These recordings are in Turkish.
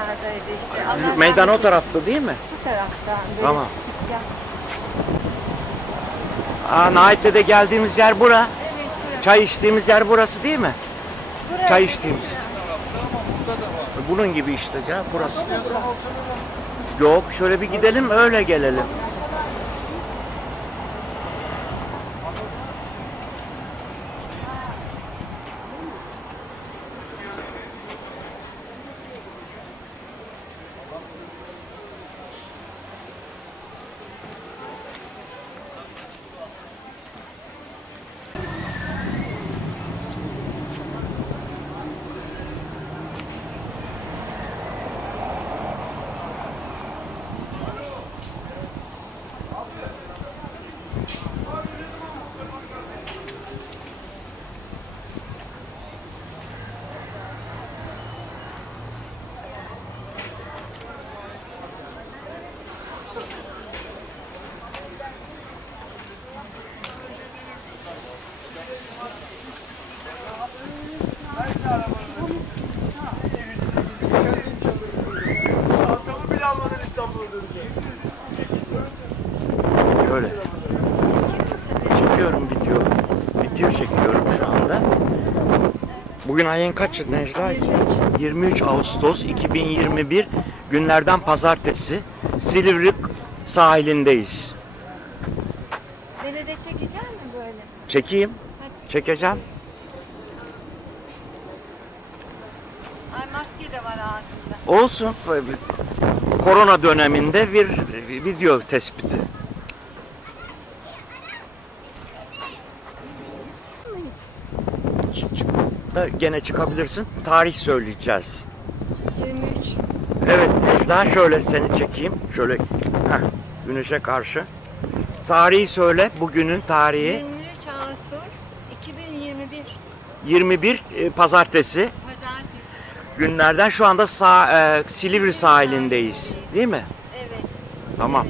kenardaydı işte. Allah Meydan o rahmet tarafta değil mi? eylesin. Bu taraftan. Böyle. Tamam. Ya. Naite'de geldiğimiz yer bura. Evet, burası. Çay içtiğimiz yer burası değil mi? Burası. Çay içtiğimiz. Bunun gibi işte ya burası. Yok şöyle bir gidelim öyle gelelim. Şöyle. Çekiyorum video. Video çekiyorum şu anda. Bugün ayın kaçı Necla? 23 Ağustos 2021 günlerden pazartesi. Silivri sahilindeyiz. Beni de çekecek mi böyle? Çekeyim. Çekeceğim. Ay maske de var ağzında. Olsun. Korona döneminde bir video tespiti. Gene çıkabilirsin. Tarih söyleyeceğiz. 23. Evet Necla şöyle seni çekeyim. Şöyle güneşe karşı. Tarihi söyle. Bugünün tarihi. 23 Ağustos 2021. 21 pazartesi. Pazartesi. Günlerden şu anda Silivri sahilindeyiz. Değil mi? Evet. Tamam.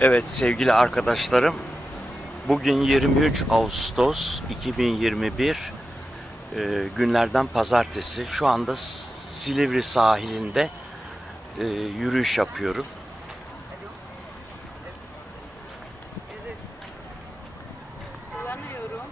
Evet sevgili arkadaşlarım, bugün 23 Ağustos 2021 günlerden pazartesi. Şu anda Silivri sahilinde yürüyüş yapıyorum. Evet. Kullanıyorum.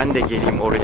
Ben de geleyim oraya.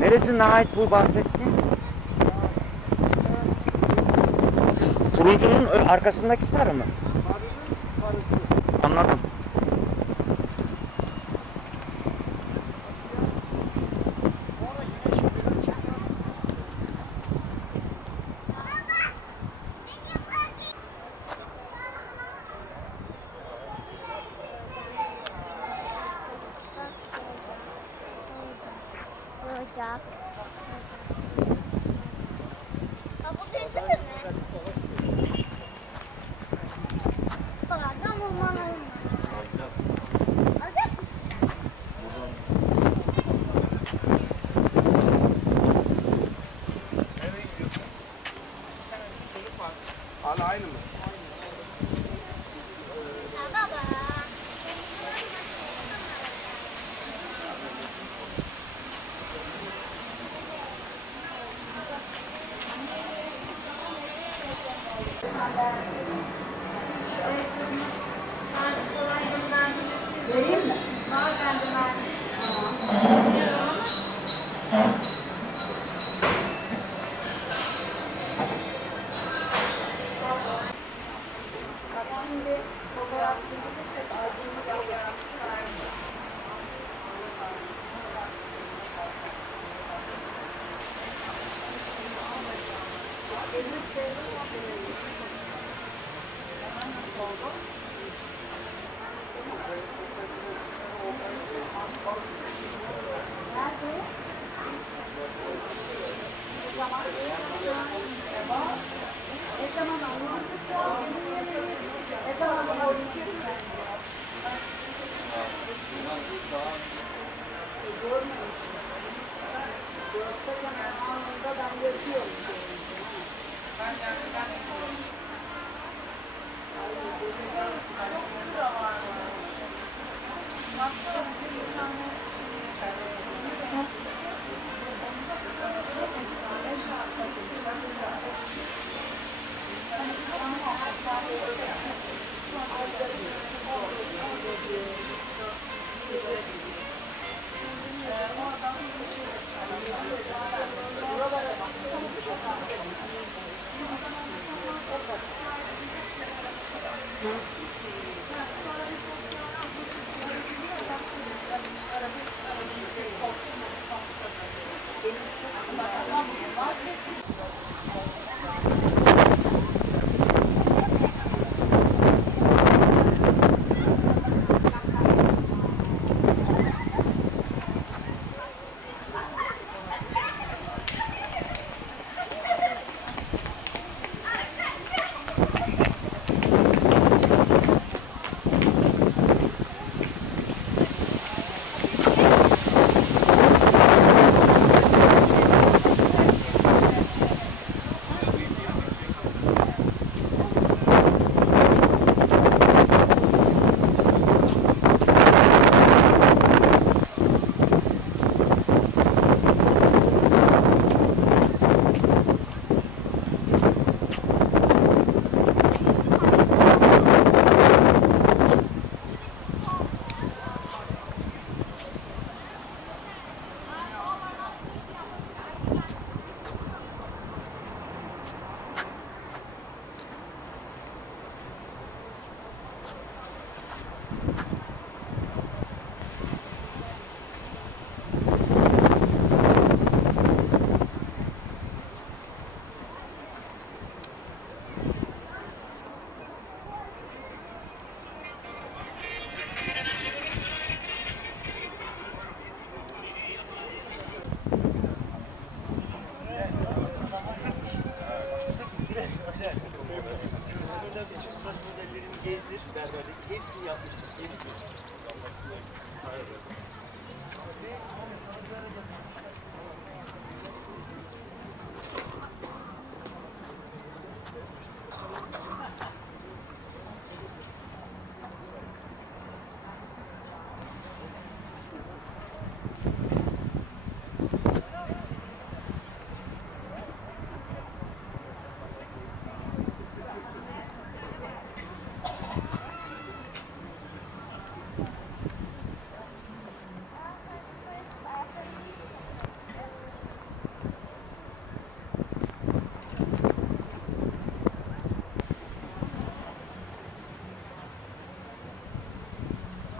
Neresi Nahit bu bahsettiğin? Turuncunun arkasındaki sarı mı? Sarısı. Anladım. Ocak. Kabul desene mi? Adam olmalı. Alacak mısın? Hala aynı mı? Ha, baba. Vereyim mi? Var bende var. Şimdi fotoğraf çekilirsek albümü yapacağız. Elini sevdim. Nerede? Ne zaman anlattık? Ne zaman anlattık? Görmemiş. Görse hemen anında ben yapıyorum. berberlik hepsini yapmıştık. Hepsini.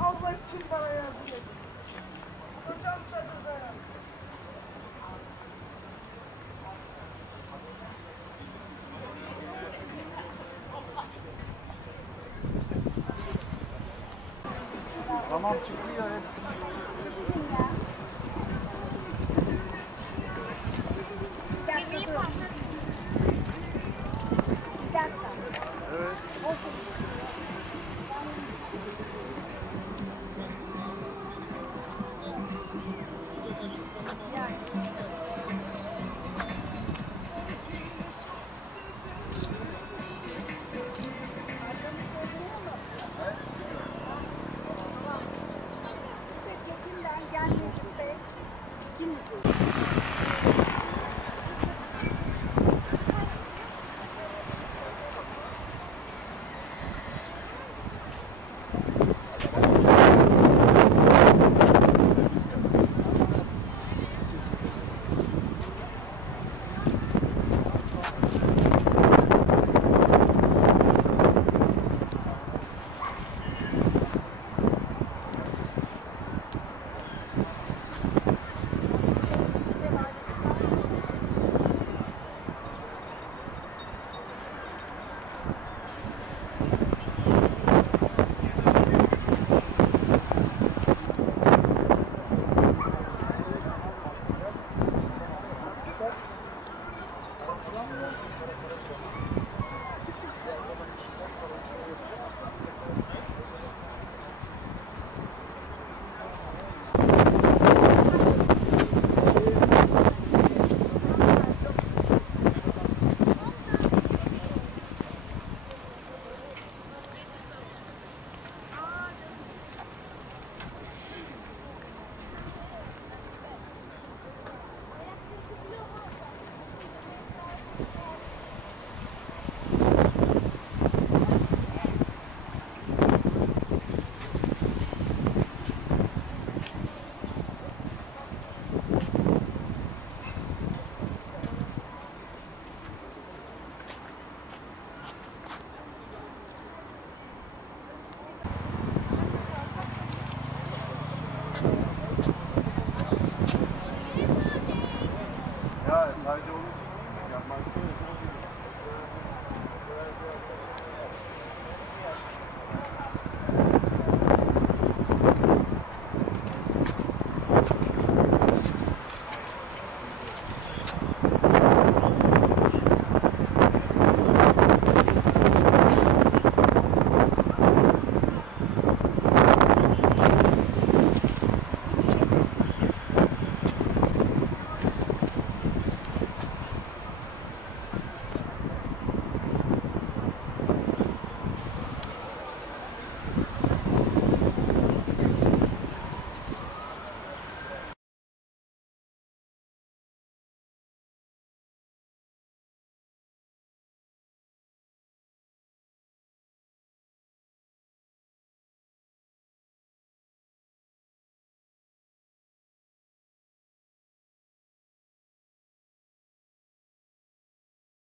Allah için bana yardım edin. Hocam çadırda. Tamam çıkıyor hepsi. Çıksın ya.